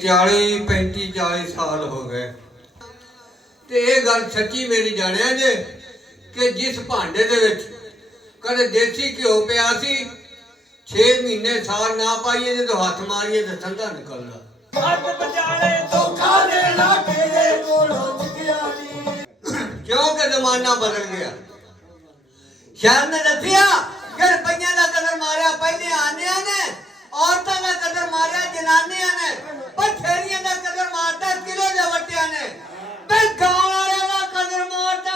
40 साल हो गए ते ये गल सच्ची मेरी जानिया जे कि जिस भांडे दे विच कदे देसी घ्यो पिया सी 6 महीने साल ना पाइए जो हथ मारिए तो ठंडा निकलदा। क्योंकि जमाना बदल गया। शहर ने दसिया कि रुपया का कदर मारिया पहले आने ने, औरतों का कदर मारिया जनानिया ने, पर फेरिया का कदर मारता किलो दे वटिया ने, पर गांव वाले का कदर मारता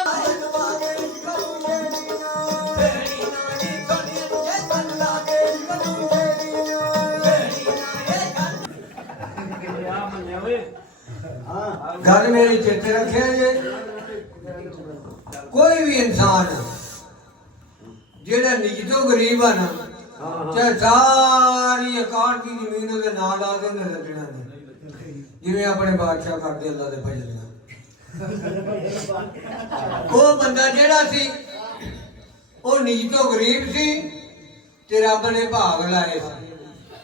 गल मेरी चेते रखे जे कोई भी इंसान जेड़ा निजतो गरीब है ना, चाहे सारी अकाउंट की जमीन उसके नाल आ के लगना ने, जिवें अपने बादशाह करते अल्लाह दे भजन। वो बंदा जेड़ा सी वो निजतो गरीब सी ते रब ने भाग लाए सी।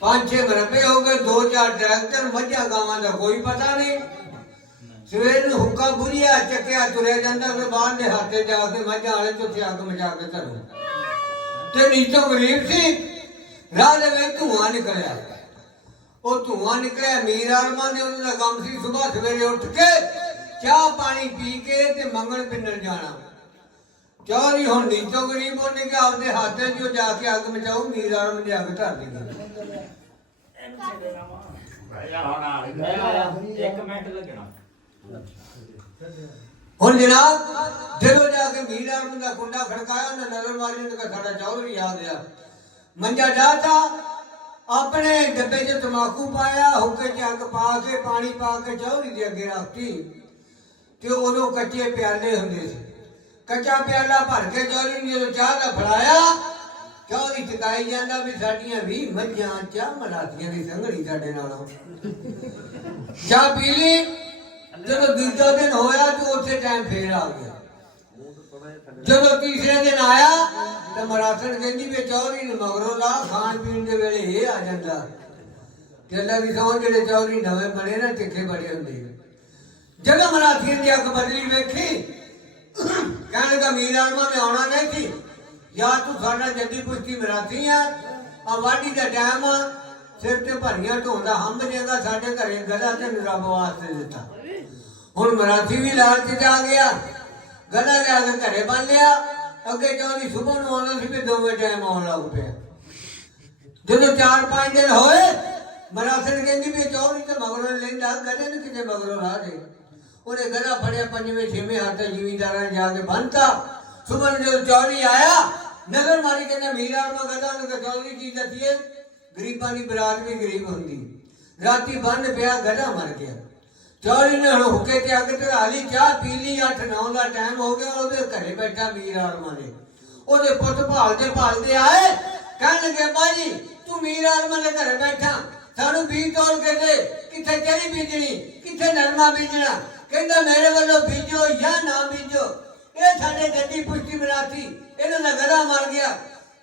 5-6 मरबे हो गए, 2-4 ट्रैक्टर, मझा गावां दा कोई पता नहीं। सवेर नूं हुक्का बुरिया चक्या तुरया जांदा फिर बाहर दे हाथे जाके मझा वाले चौथे अग मचा के धरो ते नीचों गरीब सी। राह दे विच धुआं निकलिया, वो धुआं निकलिया मीर आलमा ने उन्हां दा काम सी सुबह सवेरे उठ के चाह पानी पी के ते मंगण पिंडण जाना। चौधरी हुण नीचों गरीब होने के आपदे हाथे जो जाके अग मचाऊ, मीर आलम ने अग धर दी। हुण जनाब जदों जाके मीर आलम दा कुंडा खड़काया, उन्हें नजर मारी, उन्हें कहा साडा चौधरी आ गया। मंजा डाता अपने डब्बे च तंबाकू पाया, हुक्के च अग पा के पानी पा के चौधरी दे अगे रखती ते उदों कच्चे प्याले हुंदे सी। कच्चा प्याला भर के चौधरी ने जो चाह का फड़ाया, चौधरी चकाई जाता भी साडियां 20 मझां चाह मलातियां दी संघड़ी साडे नालों। चाह पी ली, जब दूसरा दिन होया तो उसे टाइम फिर आ गया। जब तीसरे दिन आया तो मरासन कहती भी चौधरी ने मगरों ला खान पीन के वेले ये आ जाता। अल्लाह की सौं जेडे चौधरी नवे बने ना तिखे बड़े होंगे। जब मरासियों की अग बदली वेखी, कहने का मीर आलमा में आना नहीं थी, या तू साडा जद्दी पुश्ती मरासी है, आ वाढी का टाइम आ, सिर ते भरियां ढोंदा हंब देगा, साडे घरे गधा ते रब वास्ते दिता। हुण मरासी भी लालच च आ गया, गधा लिया के घरे बन लिया। अगे चौधरी सुबह नूं आउंदा सी, दोवें टाइम आउण लग पिया। जदों 4-5 दिन होए, मरासन कहंदी भी चौधरी ते मगरों लैंदा, गधे नूं किते मगरों ला दे। उन्हें गधा फड़िया, 5वें-6वें हाथे जिमींदारां ने जाके बन्नता। सुबह जो चौधरी आया, नजर मारी, कहना मीर आलमा गधा नूं कि चौधरी की दसीए, गरीबां दी बरात भी गरीब हुंदी। राती बन्न पिया, गधा मर गया। चौधरी ने हुक्के ते अग धरा ली, चाह पी ली, 8-9 का टाइम हो गया। उहदे घरे बैठा मीर आलमा ने, उहदे पुत्त भालदे भालदे आए, कहण लगे भाई तू मीर आलमा दे घरे बैठा, सानू बीज तोड़ के दे, किथे चरी बीजनी, किथे नरमा बीजना। कहंदा मेरे वालों बीजो या ना बीजो, ये साडे जद्दी पुश्ती मरासी, इन्हां दा गधा मर गया।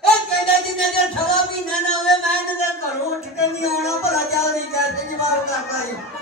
ए कहंदा जिन्ने चਿਰ 6 महीने ना होवे मैं इन्हां दे घरों उठ के नहीं आउणा। भला चौधरी कैसे जवाब करदा है।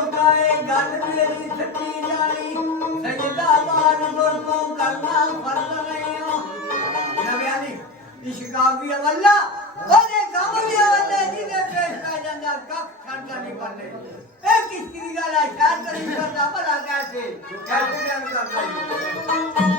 ਲੋਕਾਏ ਗੱਲ ਮੇਰੀ ਸੱਚੀ ਜਾਣੀ ਸਜਦਾ ਬਾਲ ਗੁਰ ਤੋਂ ਕਰਨਾ ਫਰਜ਼ ਨਹੀਂ ਨਵਿਆਂ ਦੀ ਇਸ਼ਕਾਵੀ ਅਵੱਲਾ ਉਹਦੇ ਕੰਮ ਵੀ ਅਵੱਲੇ ਜਿਹਦੇ ਪੇਸ਼ ਪੈ ਜਾਂਦਾ ਕੱਖ ਛੱਡਦਾ ਨਹੀਂ ਪੜਦੇ ਇਹ ਕਿਸ ਦੀ ਗੱਲ ਹੈ ਸ਼ਾਇਦ ਕਰੀ ਕਰਦਾ ਭਲਾ ਕੈਸੇ ਗੱਲ ਕਰਦਾ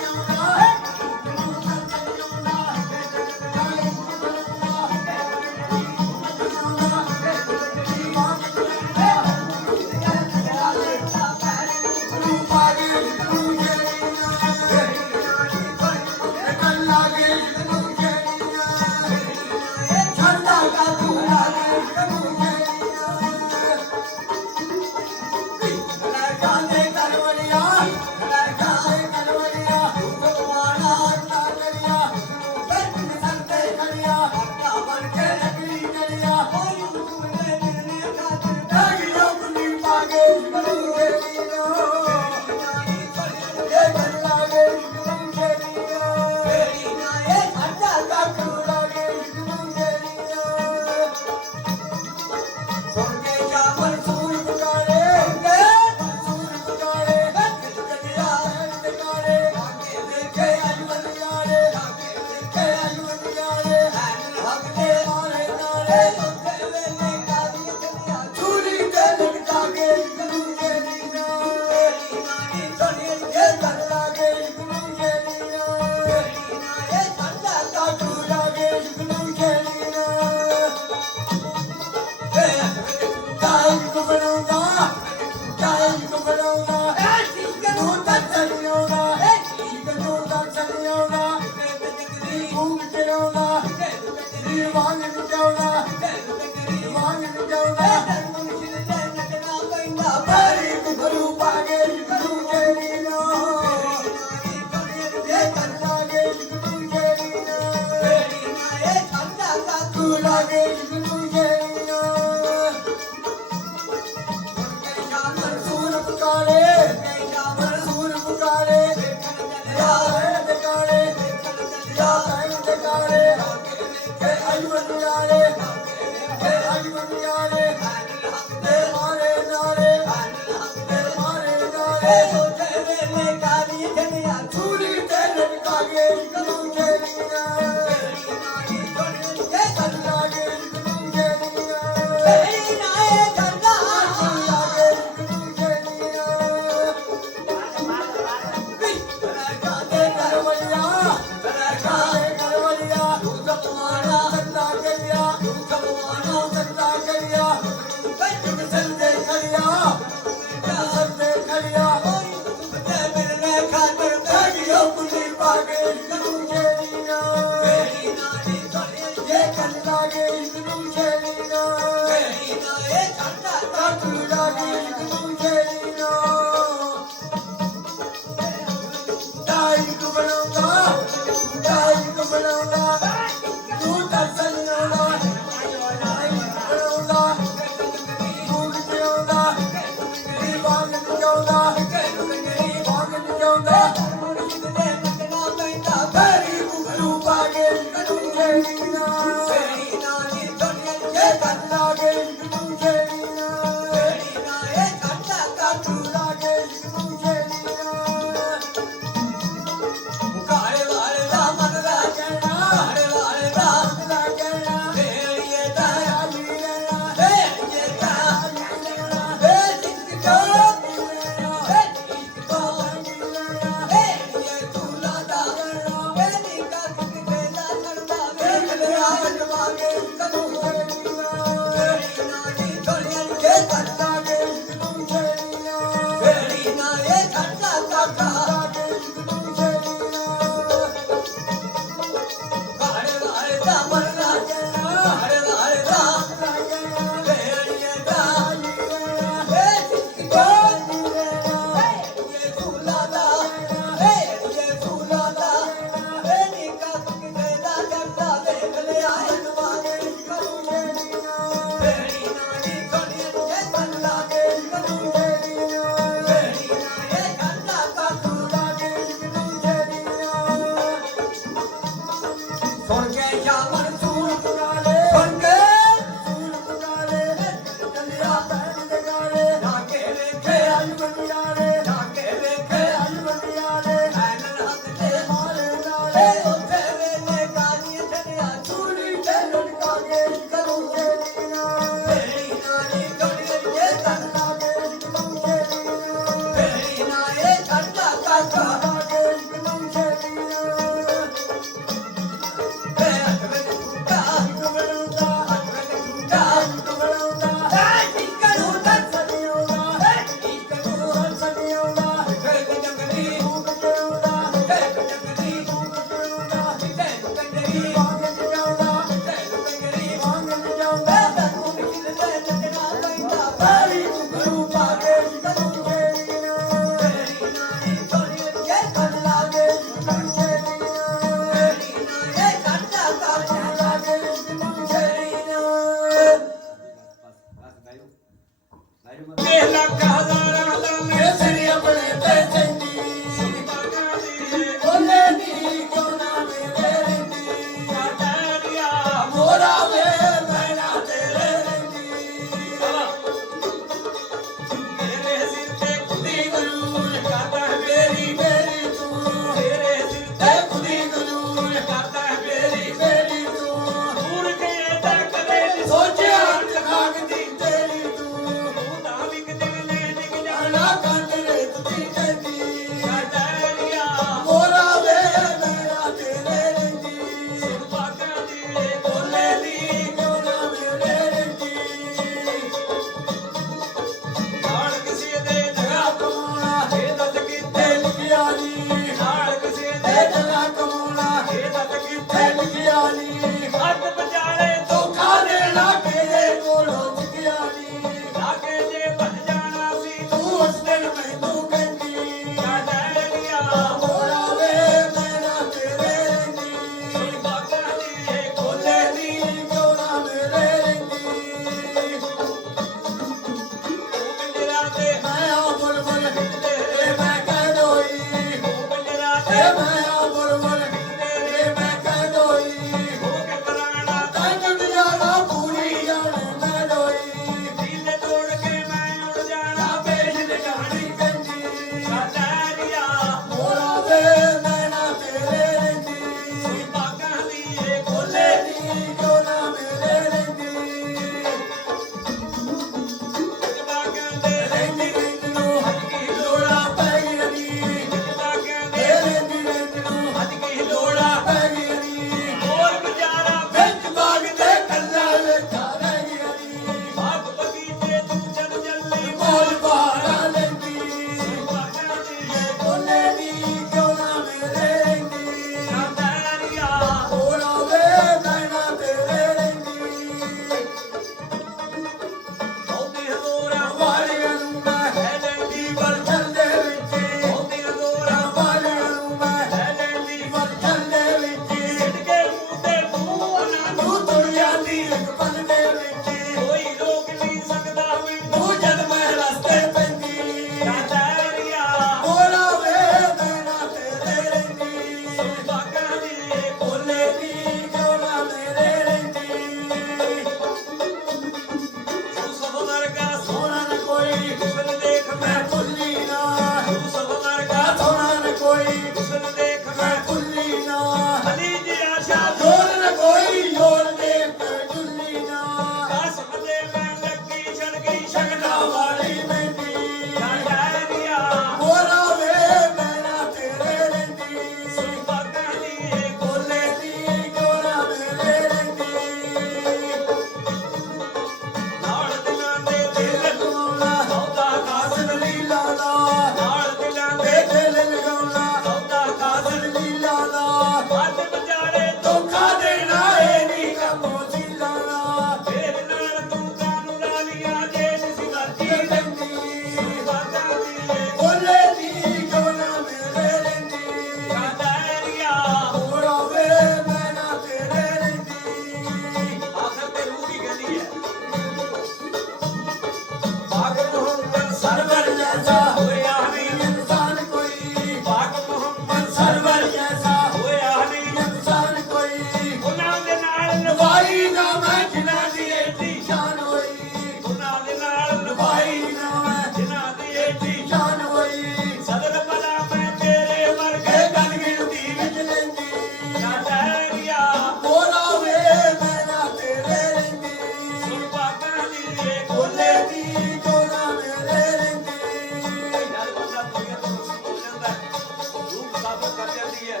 ਹੈ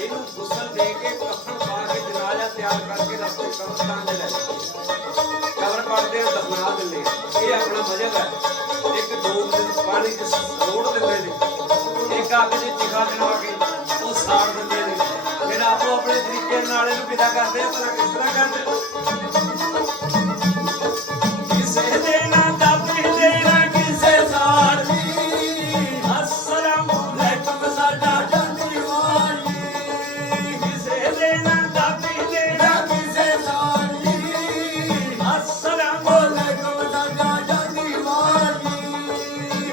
ਇਹਨੂੰ ਗੁਸਲ ਦੇ ਕੇ ਕਫਨ ਪਾ ਕੇ ਜਨਾਜ਼ਾ ਤਿਆਰ ਕਰਕੇ ਰਸਤੇ ਕਬਰਸਤਾਨ ਦੇ ਲੈ ਜਾਂਦੇ ਕਬਰ ਪੜਦੇ ਦਫਨਾ ਦਿੰਦੇ ਇਹ ਆਪਣਾ ਮਜ਼ਹਬ ਹੈ ਇੱਕ ਦੋ ਦਿਨ ਪਾਣੀ ਚ ਰੋੜ ਦਿੰਦੇ ਨੇ ਇੱਕ ਅੱਗ ਚ ਚਿਖਾ ਜਲਾ ਕੇ ਉਹ ਸਾੜ ਦਿੰਦੇ ਨੇ ਫਿਰ ਆਪੋ ਆਪਣੇ ਤਰੀਕੇ ਨਾਲ ਇਹਨੂੰ ਵਿਦਾ ਕਰਦੇ ਆ ਪਰ ਕਿਸ ਤਰ੍ਹਾਂ ਕਰਦੇ ਕਿਸੇ ਦੇ ਨਾ ਦਾਤੇ ਦੇ ਨਾ ਕਿਸੇ ਸਾੜ ਅਸਲਾਮੁ ਅਲੈਕੁਮ ਸਾਡਾ ਜਾਂਦੀ ਵਾਲੀ ਕਿਸੇ ਦੇ ਨਾ ਦਾਤੇ ਦੇ ਨਾ ਕਿਸੇ ਸਾੜ ਅਸਲਾਮੁ ਅਲੈਕੁਮ ਸਾਡਾ ਜਾਂਦੀ ਵਾਲੀ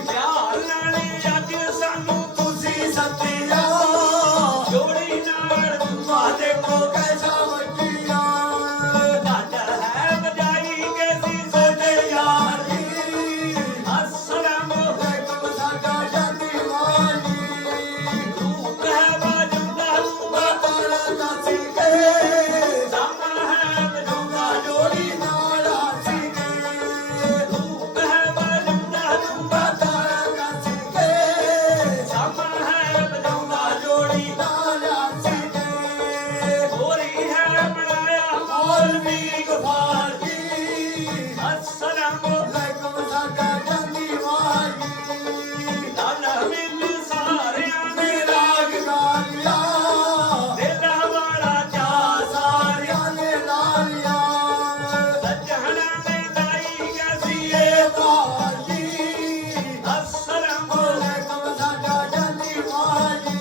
ਪਿਆਰ ਨਾਲ ਅੱਜ ਸਾਨੂੰ ਤੁਸੀਂ ਸੱਤਿਆ ਜੋੜੀ ਨਾਲ ਦੁਆ ਦੇਖੋ ਕੈਸਾ ਵਟਿਆ ਤੁਹਾਡਾ ਹੈ ਬਜਾਈ ਕੈਸੀ ਸੋਚੇ ਯਾਰ ਅਸਲਾਮੁ ਅਲੈਕੁਮ ਸਾਡਾ ਜਾਂਦੀ ਵਾਲੀ ਰੂਪ ਹੈ ਬਾਜੂਦਾ ਰੂਬਾ ਤਾਰਾ ਕਾਸੀ ਕੇ ਸਾਮਾ ਹੈ ਬਜੂਦਾ ਜੋੜੀ ਨਾਲ ਆਸੀ ਕੇ ਰੂਪ ਹੈ ਬਾਜੂਦਾ ਰੂਬਾ ਤਾਰਾ ਕਾਸੀ ਕੇ ਸਾਮਾ ਹੈ ਬਜੂਦਾ ਜੋੜੀ ਨਾਲ ਆਸੀ ਕੇ ਹੋਰੀ ਹੈ ਬਣਾਇਆ ਮੌਲਵੀ ਗਫਾਰ ਜੀ ਅਸਲਾਮੁ ਅਲੈਕੁਮ ਸਾਡਾ ਜਾਂਦੀ ਵਾਲੀ ਲਾਲਾ ਮਿਲ ਸਾਰਿਆਂ ਨੇ ਰਾਗ ਗਾ ਲਿਆ ਦਿਲਾਂ ਵਾਲਾ ਚਾ ਸਾਰਿਆਂ ਨੇ ਲਾ ਲਿਆ ਸੱਜਣਾ ਨੇ ਦਾਈ ਕੈਸੀ ਏ ਵਾਲੀ ਅਸਲਾਮੁ ਅਲੈਕੁਮ ਸਾਡਾ ਜਾਂਦੀ ਵਾਲੀ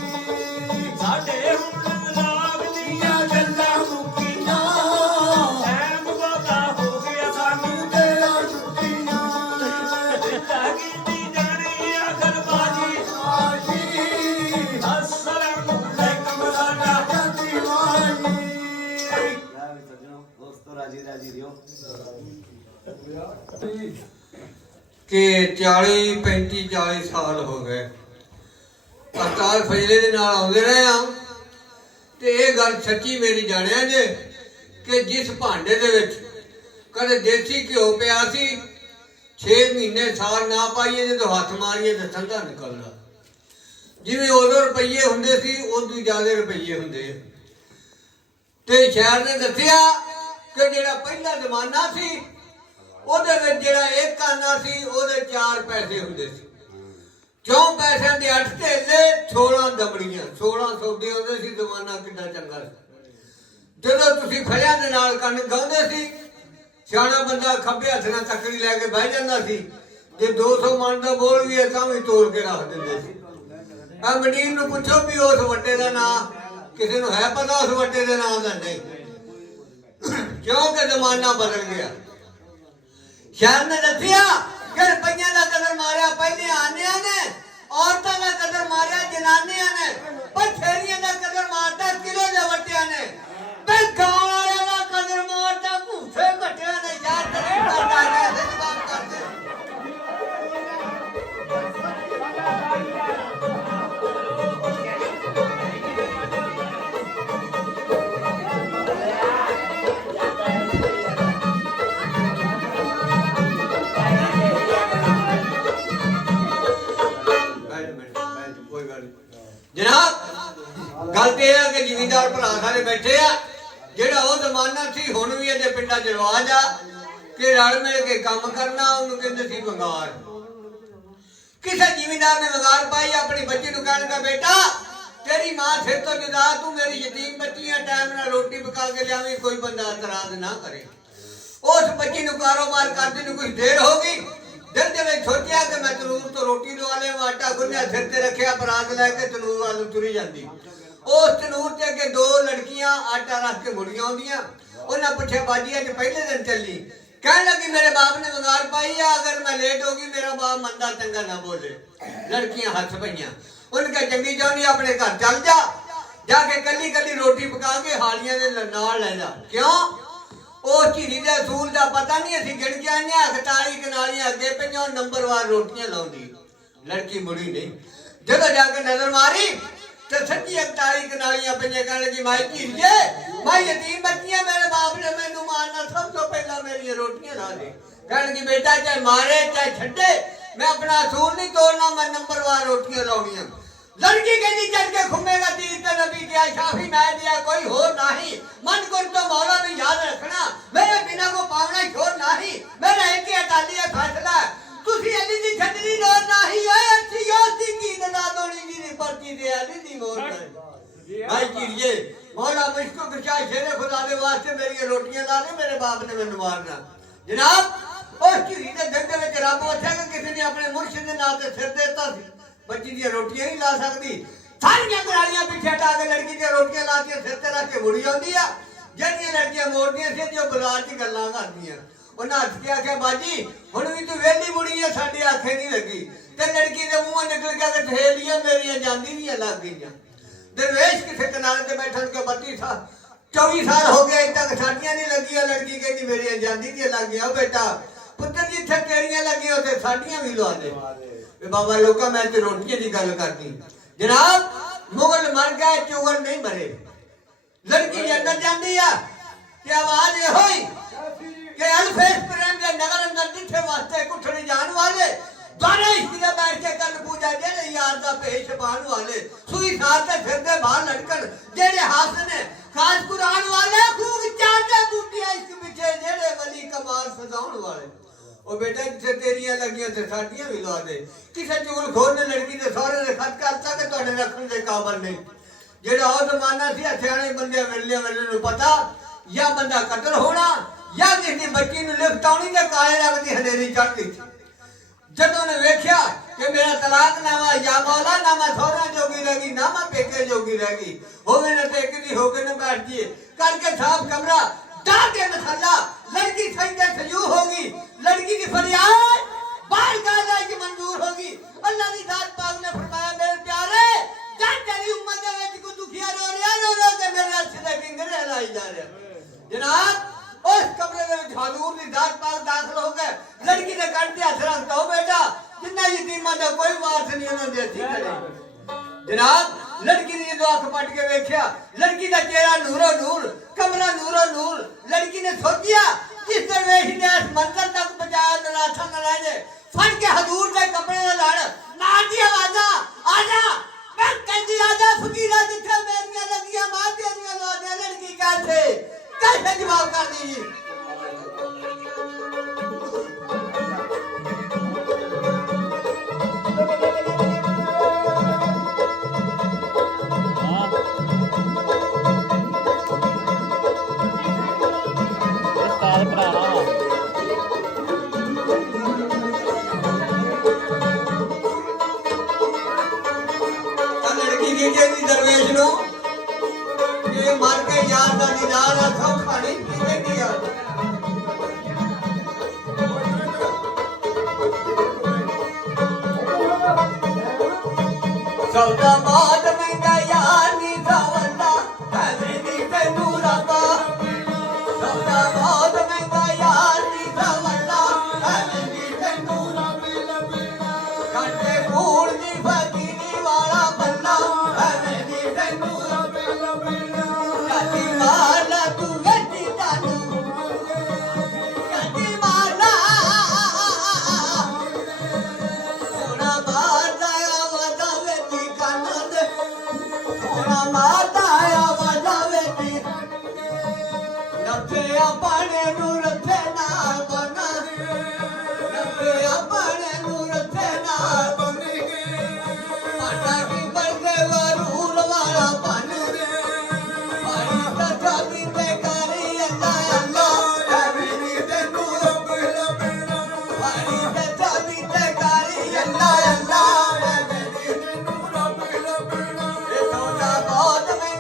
ਸਾਡੇ ਹੁਣ ਰਾਗ ਦੀਆਂ ਗੱਲਾਂ ਮੁੱਕੀਆਂ ਟਾਈਮ ਬਹੁਤਾ ਹੋ ਗਿਆ ਸਾਨੂੰ ਤੇਰਾ ਛੁੱਟੀਆਂ ਦਿੱਤਾ ਕੀਤੀ ਜਾਣੀ ਆਖਰ ਬਾਜੀ ਆਜੀ ਅਸਲਾਮੁ ਅਲੈਕੁਮ ਸਾਡਾ ਜਾਂਦੀ ਵਾਲੀ ਸੱਜਣੋ ਦੋਸਤੋ ਰਾਜੀ ਰਾਜੀ ਰਿਓ ਕਿ 40 35 40 ਸਾਲ ਹੋ ਗਏ ਅਵਤਾਰ ਫਜ਼ਲੇ ਦੇ ਨਾਲ ਆਉਂਦੇ ਰਹੇ ਆ ਤੇ ਇਹ ਗੱਲ ਸੱਚੀ ਮੇਰੀ ਜਾਣਿਆ ਜੇ ਕਿ ਜਿਸ ਭਾਂਡੇ ਦੇ ਵਿੱਚ ਕਦੇ ਦੇਸੀ ਘਿਓ ਪਿਆ ਸੀ 6 ਮਹੀਨੇ ਸਾਲ ਨਾ ਪਾਈਏ ਜਦੋਂ ਹੱਥ ਮਾਰੀਏ ਤਾਂ ਠੰਡਾ ਨਿਕਲਦਾ ਜਿਵੇਂ ਉਦੋਂ ਰੁਪਈਏ ਹੁੰਦੇ ਸੀ ਉਦੋਂ ਜ਼ਿਆਦਾ ਰੁਪਈਏ ਹੁੰਦੇ ਤੇ ਸ਼ਹਿਰ ਨੇ ਦੱਸਿਆ ਕਿ ਜਿਹੜਾ ਪਹਿਲਾ ਜ਼ਮਾਨਾ ਸੀ ਉਹਦੇ ਵਿੱਚ ਜਿਹੜਾ ਇੱਕ ਆਨਾ ਸੀ ਉਹਦੇ 4 ਪੈਸੇ ਹੁੰਦੇ ਸੀ 4 ਪੈਸਿਆਂ ਦੇ 8 ਢੇਲੇ 16 ਦਬੜੀਆਂ 16 ਸੌਦੇ ਹੁੰਦੇ ਸੀ ਜ਼ਮਾਨਾ ਕਿੰਨਾ ਚੰਗਾ ਸੀ ਜਦੋਂ ਤੁਸੀਂ ਖੜਿਆਂ ਦੇ ਨਾਲ ਕੰਨ ਗਾਉਂਦੇ ਸੀ ਸਿਆਣਾ ਬੰਦਾ ਖੱਬੇ ਹੱਥ ਨਾਲ ਤੱਕੜੀ ਲੈ ਕੇ ਬਹਿ ਜਾਂਦਾ ਸੀ ਜੇ 200 ਮਣ ਦਾ ਬੋਲ ਵੀ ਹੈ ਤਾਂ ਵੀ ਤੋੜ ਕੇ ਰੱਖ ਦਿੰਦੇ ਸੀ ਆ ਮਨੀਰ ਨੂੰ ਪੁੱਛੋ ਵੀ ਉਸ ਵੱਟੇ ਦਾ ਨਾਂ ਕਿਸੇ ਨੂੰ ਹੈ ਪਤਾ ਉਸ ਵੱਟੇ ਦੇ ਨਾਂ ਦਾ ਨਹੀਂ ਕਿਉਂਕਿ ਜ਼ਮਾਨਾ ਬਦਲ ਗਿਆ ਸ਼ਹਿਰ ਨੇ ਦੱਸਿਆ ਕਿ ਰੁਪਈਆਂ ਦਾ ਕਦਰ ਮਾਰਿਆ ਪਹਿਲੇ ਆਨਿਆਂ ਨੇ ਔਰਤਾਂ ਦਾ ਕਦਰ ਮਾਰਿਆ ਜਨਾਨੀਆਂ ਨੇ ਪਰ ਫੇਰੀਆਂ ਦਾ ਕਦਰ ਮਾਰਦਾ ਕਿਲੋ ਦੇ ਵੱਟਿਆਂ ਨੇ ਬਈ ਗਾਉਂ ਵਾਲਿਆਂ ਦਾ ਕਦਰ ਮਾਰਦਾ ਭੂਸੇ ਘਟਿਆਂ ਨੇ ਯਾਰ ਤਰੇ ਕਰਦਾ ਗਿਆ ਤੇ ਜਵਾਬ ਕਰਦੇ ਜਨਾਬ ਗੱਲ ਤੇ ਇਹ ਹੈ ਕਿ ਜ਼ਿਮੀਂਦਾਰ ਭਰਾ ਸਾਰੇ ਬੈਠੇ ਆ ਜਿਹੜਾ ਉਹ ਜ਼ਮਾਨਾ ਸੀ ਹੁਣ ਵੀ ਇਹਦੇ ਪਿੰਡਾਂ 'ਚ ਰਿਵਾਜ ਆ ਕਿ ਰਲ ਮਿਲ ਕੇ ਕੰਮ ਕਰਨਾ ਉਹਨੂੰ ਕਹਿੰਦੇ ਸੀ ਵੰਗਾਰ ਕਿਸੇ ਜ਼ਿਮੀਂਦਾਰ ਨੇ ਵੰਗਾਰ ਪਾਈ ਆਪਣੀ ਬੱਚੀ ਨੂੰ ਕਹਿਣ ਬੇਟਾ ਤੇਰੀ ਮਾਂ ਸਿਰ ਤੋਂ ਜੁਦਾ ਤੂੰ ਮੇਰੀ ਯਤੀਮ ਬੱਚੀ ਆ ਟਾਈਮ ਨਾਲ ਰੋਟੀ ਪਕਾ ਕੇ ਲਿਆਵੀਂ ਕੋਈ ਬੰਦਾ ਇਤਰਾਜ਼ ਨਾ ਕਰੇ ਉਸ ਬੱਚੀ ਨੂੰ ਕਾਰੋਬਾਰ ਕਰਦੇ ਨੂੰ ਕੁਝ ਦੇਰ ਹੋ ਗਈ ਦਿਲ ਦੇ ਵਿੱਚ ਸੋਚਿਆ ਕਿ ਮੈਂ ਤਨੂਰ ਤੋਂ ਰੋਟੀ ਲਵਾ ਲਿਆ ਆਟਾ ਗੁੰਨਿਆ ਸਿਰ ਤੇ ਰੱਖਿਆ ਬਰਾਤ ਲੈ ਕੇ ਤਨੂਰ ਵੱਲ ਤੁਰੀ ਜਾਂਦੀ ਉਸ ਤਨੂਰ ਤੇ ਅੱਗੇ 2 ਲੜਕੀਆਂ ਆਟਾ ਰੱਖ ਕੇ ਮੁੜੀਆਂ ਆਉਂਦੀਆਂ ਉਹਨਾਂ ਪੁੱਛਿਆ ਬਾਜੀ ਅੱਜ ਪਹਿਲੇ ਦਿਨ ਚੱਲੀ ਕਹਿਣ ਲੱਗੀ ਮੇਰੇ ਬਾਪ ਨੇ ਵੰਗਾਰ ਪਾਈ ਆ ਅਗਰ ਮੈਂ ਲੇਟ ਹੋ ਗਈ ਮੇਰਾ ਬਾਪ ਮੰਦਾ ਚੰਗਾ ਨਾ ਬੋਲੇ ਲੜਕੀਆਂ ਹੱਥ ਪਈਆਂ ਉਹਨੇ ਕਿਹਾ ਚੰਗੀ ਚਾਹੁੰਦੀ ਆਪਣੇ ਘਰ ਚੱਲ ਜਾ ਕੇ ਕੱਲੀ ਕੱਲੀ ਰੋਟੀ ਪਕਾ ਕੇ ਹਾਲੀਆਂ ਦੇ ਨਾਲ ਲੈ ਜਾ ਕਿਉਂ ਉਹ ਝੀਰੀ ਦੇ ਅਸੂਲ ਦਾ ਪਤਾ ਨਹੀਂ ਅਸੀਂ ਗਿਣ ਕੇ ਆਈਆਂ 41 ਕਨਾਲੀਆਂ ਅੱਗੇ ਪਈਆਂ ਨੰਬਰਵਾਰ ਰੋਟੀਆਂ ਲਾਉਂਦੀ ਲੜਕੀ ਮੁੜੀ ਨਹੀਂ ਜਦੋਂ ਜਾ ਕੇ ਨਜ਼ਰ ਮਾਰੀ ਤੇ ਸੱਚੀ 41 ਕਨਾਲੀਆਂ ਪਈਆਂ ਕਹਿਣ ਲੱਗੀ ਮਾਈ ਝੀਰੀਏ ਮੈਂ ਯਤੀਮ ਬੱਚੀਆਂ ਮੇਰੇ ਬਾਪ ਨੇ ਮੈਨੂੰ ਮਾਰਨਾ ਸਭ ਤੋਂ ਪਹਿਲਾਂ ਮੇਰੀਆਂ ਰੋਟੀਆਂ ਲਾ ਦੇ ਕਹਿਣ ਲੱਗੀ ਬੇਟਾ ਚਾਹੇ ਮਾਰੇ ਚਾਹੇ ਛੱਡੇ ਮੈਂ ਆਪਣਾ ਅਸੂਲ ਨਹੀਂ ਤੋੜਨਾ ਮੈਂ ਨੰਬਰਵਾਰ ਰੋਟੀਆਂ ਲਾਉਣੀਆਂ ਲੜਕੀ ਕਹਿੰਦੀ ਚੱਲ ਕੇ ਘੁੰਮੇਗਾ ਤੀਰ ਤੇ नबी दिया शाफी मैं दिया कोई हो नहीं मन को तो मौला ने याद रखना मेरे बिना को पावना छोड़ नहीं मेरा एक ही अटाली है फैसला तुसी अली दी छतरी नोर नहीं है अच्छी योसी की नदा दोनी दी पर्ची दे अली दी मोर भाई कीजिए मौला मुझको कुछा शेरे खुदा दे वास्ते मेरी रोटियां ला दे मेरे बाप ने मैंने मारना जनाब उस कीरी दे जग दे विच रब वछा कि किसी ने अपने मुर्शिद दे नाल ते सिर देता सी बच्ची दी रोटियां नहीं ला सकती सारियां कुराड़ियां पीछे हटा के लड़की दी रोटियां ला के सिर ते रख के मुड़ी आउंदी आ ਜਿਹੜੀਆਂ लड़कियां मोड़दियां सी जो बाजार च गल्लां करदियां ਉਹਨਾਂ हੱस के आख्या बाजी हुण भी तू वेली मुड़ी है साडी आखे नहीं लगी ते लड़की दे मूंहों निकल गया ते ठेलियां मेरियां जांदी नहीं लग गईयां दरवेश किथे किनारे ते बैठन के 32 साल 24 साल हो गए अज तक साडियां नहीं लगियां लड़की कहती मेरियां जांदी नहीं लग गया बेटा पुत्र जिथे तेरियां लगी उथे साडियां भी लवा दे बाबा लोका मैं ते रोटियां दी गल करदी जनाब मुगल मर गए चुगल नहीं मरे लड़की अंदर जाती है कि आवाज ये हुई कि अल्फेस प्रेम के नगर अंदर जिथे वास्ते कुठड़ी जान वाले द्वारे इश्क बैठ के कर पूजा जेड़े यार दा पेश पान वाले सुई साथ ते फिर दे बाहर लड़कन जेड़े हाथ ने खास कुरान वाले खूब चाहते बूटियां इश्क पीछे जेड़े वली कमाल सजाउन वाले ओ बेटा जिथे तेरियां लगियां ते साडियां भी लवा दे किसे चुगल खोर ने लड़की दे सहुरे ने खत करता कि तुहाडे रखण दे काबिल नहीं जेड़ा ओ जमाना सी हथियारे बंदे वेले नु पता या बंदा कत्ल होना या किसी बच्ची नु लिफ्ट आउणी ते काले रंग दी हनेरी चढ़दी जदों ने वेख्या कि मेरा तलाक नामा या मौला नामा सहुरा जोगी रह गई नामा पेके जोगी रह गई होवे न ते एक दी होके न बैठ जी करके साफ कमरा डाके मसाला लड़की सजदे सजू होगी लड़की की फरियाद बाहर गाला की मंजूर होगी अल्लाह की जात पाक ने फरमाया मेरे प्यारे जब तेरी उम्मत दे विच को दुखिया रो के मेरे अच्छे दे किंगरे लाई जा रहा जनाब उस कमरे दे विच हजूर दी जात पाक दाखिल हो गए लड़की ने कंधे हथ रखता हो बेटा जिन्ना यतीमा दा कोई वारस नहीं उन्होंने देखी खड़े जनाब लड़की ने जो अख पट के वेख्या लड़की दा चेहरा नूरो नूर कमरा नूरो नूर लड़की ने सोचिया जिस दरवेश ने इस मंजिल तक पहुंचाया तो राथा न रह जाए फड़ के हजूर दे कपड़े नाल लड़ मार दी आवाजा आजा मैं कहती आजा फकीरा जिथे मेरियां लगियां मां तेरियां लो दे लड़की कैसे जवाब कर दी दरवेश नो ये मर के यार दा दीदार आखो खानी किवें दिया सौदा बाद में गया नी सवला हमें नी तैनू रबा सौदा बाद में गया नी सवला हमें नी तैनू रबी काटे फूल दी फकीरी वाला बल्ला बहुत में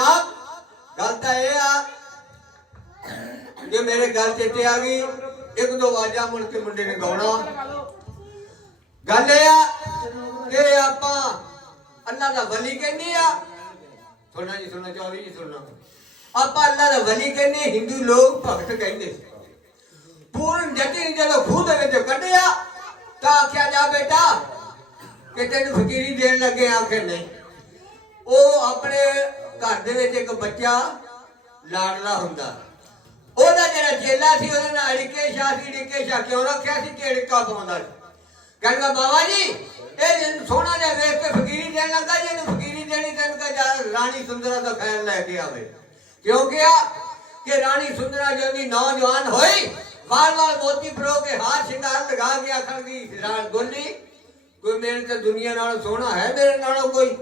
जनाब गल तो यह आ जो मेरे गल चेते आ गई एक दो आवाजा मुड़ के मुंडे ने गाउना गल ये आपां अल्लाह दा वली कहने आ सुनना जी सुनना चौधरी जी सुनना आपां अल्लाह दा वली कहने हिंदू लोग भगत कहंदे पूर्ण जति ने जदों खूह दे विच कढिया तां आख्या जा बेटा कि तैनूं फकीरी देण लगे आखे नहीं ਉਹ ਆਪਣੇ ਘਰ ਦੇ ਵਿੱਚ ਇੱਕ ਬੱਚਾ ਲਾਡਲਾ ਹੁੰਦਾ ਉਹਦਾ ਜਿਹੜਾ ਚੇਲਾ ਸੀ ਉਹਦੇ ਨਾਲ ਅੜਿੱਕੇ ਸ਼ਾਹ ਕਿਉਂ ਰੱਖਿਆ ਸੀ ਕਿ ਅੜਿੱਕਾ ਪਾਉਂਦਾ ਸੀ ਕਹਿੰਦਾ ਬਾਬਾ ਜੀ ਇਹ ਜਿਹਨੂੰ ਸੋਹਣਾ ਜਿਹਾ ਵੇਖ ਕੇ ਫਕੀਰੀ ਦੇਣ ਲੱਗਾ ਜੇ ਇਹਨੂੰ ਫਕੀਰੀ ਦੇਣੀ ਤੈਨੂੰ ਕਹ ਰਾਣੀ ਸੁੰਦਰਾ ਦਾ ਖੈਰ ਲੈ ਕੇ ਆਵੇ ਕਿਉਂ ਕਿਹਾ ਕਿ ਰਾਣੀ ਸੁੰਦਰਾ ਜਦੋਂ ਨੌਜਵਾਨ ਹੋਈ ਵਾਲ ਮੋਤੀ ਪਰੋ ਕੇ ਹਾਰ ਸ਼ਿੰਗਾਰ ਲਗਾ ਕੇ ਆਖਣਗੀ ਗੋਲੀ ਕੋਈ ਮੇਰੇ ਤੇ ਦੁਨੀਆ ਨਾਲੋਂ ਸੋਹਣਾ ਹੈ ਮੇਰੇ ਨਾਲੋਂ ਕੋਈ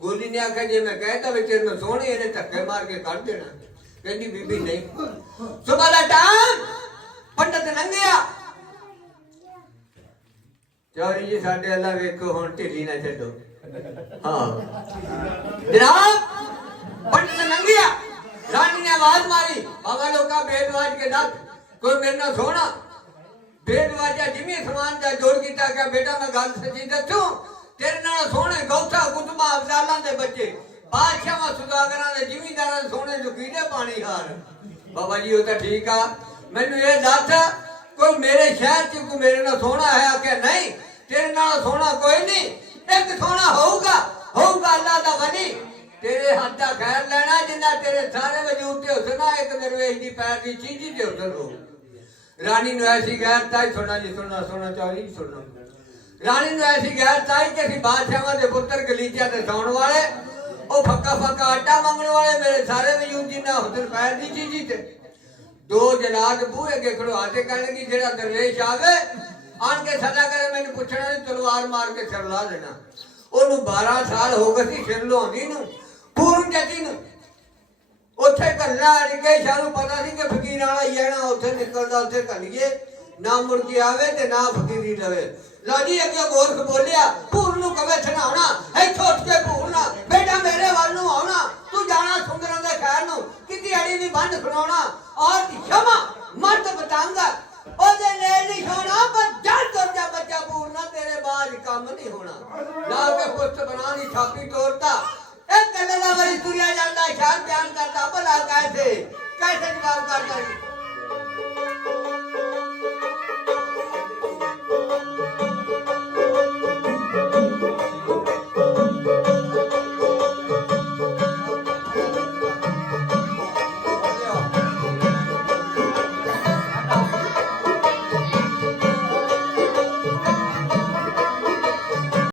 गोली ने आखिया जे मैं कहता वे तेरे में सोहने इहने धक्के मार के कढ देना कहंदी बीबी नहीं सुबह दा टाइम पंडित लंघिया चौधरी जी साडे अल्लाह वेखो हुण ढिली ना छड्डो हां जनाब पंडित लंघिया रानी ने आवाज मारी बाबा लोका बेदवाज के दस कोई मेरे नाल सोहना बेदवाजा जिमी समान दा जोड़ कीता कि बेटा मैं गल सच्ची दसूं तेरे नाल सोहने गौथा कुतुबा अफजालां दे बच्चे बादशाहां सुदागरां दे जिमींदारां दे सोहने लुकीले पानी हार बाबा जी वो तो ठीक आ मैनू ये दस कोई मेरे शहर च कोई मेरे नाल सोहना है आखे नहीं तेरे नाल सोहना कोई नहीं एक सोहना होगा अल्लाह दा वली तेरे हाथ दा खैर लेना जिन्ना तेरे सारे वजूद ते हुस्न एक दरवेश दी पैर दी चीजी ते हुस्न हो रानी नूं ऐसी गैर ताई सुनना जी सुनना चौधरी सुनना रानी ने ऐसी गैर ताई कि असीं बादशाहां दे पुत्तर गलीचिया ते सौण वाले ओ फक्का आटा मंगण वाले मेरे सारे वजूद जिन्ना हुस्न पैर दी चीजी ते दो जलाद बूहे के खड़ोते कहने की जेड़ा दरवेश आवे आन के सदा करे मैंने पुछना नहीं तलवार मार के सिर ला देना ओनू 12 साल हो गए सी सिर लुआंदी नू पूर्ण जति नू ਉੱਥੇ ਘੱਲਣਾ ਅੜਿੱਕੇ ਸ਼ਾਹ ਨੂੰ ਪਤਾ ਸੀ ਕਿ ਫਕੀਰ ਵਾਲਾ ਹੀ ਹੈ ਨਾ ਉੱਥੇ ਨਿਕਲਦਾ ਉੱਥੇ ਘੱਲੀਏ ਨਾ ਮੁੜ ਕੇ ਆਵੇ ਤੇ ਨਾ ਫਕੀਰੀ ਲਵੇ ਲਓ ਜੀ ਅੱਗੇ ਗੋਰਖ ਬੋਲਿਆ ਭੂਰ ਨੂੰ ਕਵੇ ਛਣਾਉਣਾ ਇੱਥੋਂ ਉੱਠ ਕੇ ਭੂਰਨਾ ਬੇਟਾ ਮੇਰੇ ਵੱਲ ਨੂੰ ਆਉਣਾ ਤੂੰ ਜਾਣਾ ਸੁੰਦਰਾਂ ਦੇ ਖੈਰ ਨੂੰ ਕਿਤੇ ਅੜੀ ਵੀ ਬੰਦ ਖਣਾਉਣਾ ਔਰ ਸ਼ਮਾ ਮਰਦ ਬਤਾਉਂਗਾ ਉਹਦੇ ਨੇੜੇ ਨਹੀਂ ਹੋਣਾ ਪਰ ਜਦ ਤੁਰ ਜਾ ਬੱਚਾ ਭੂਰਨਾ ਤੇਰੇ ਬਾਅਦ ਕੰਮ ਨਹੀਂ ਹੋਣਾ ਲਾ ਕੇ ਪੁੱਤ ਬਣਾ ਦੀ ਛਾਪੀ ਤੋੜਤਾ एक गल्ला वाली तुरिया जाता शान बयान करता भला कैसे जवाब करता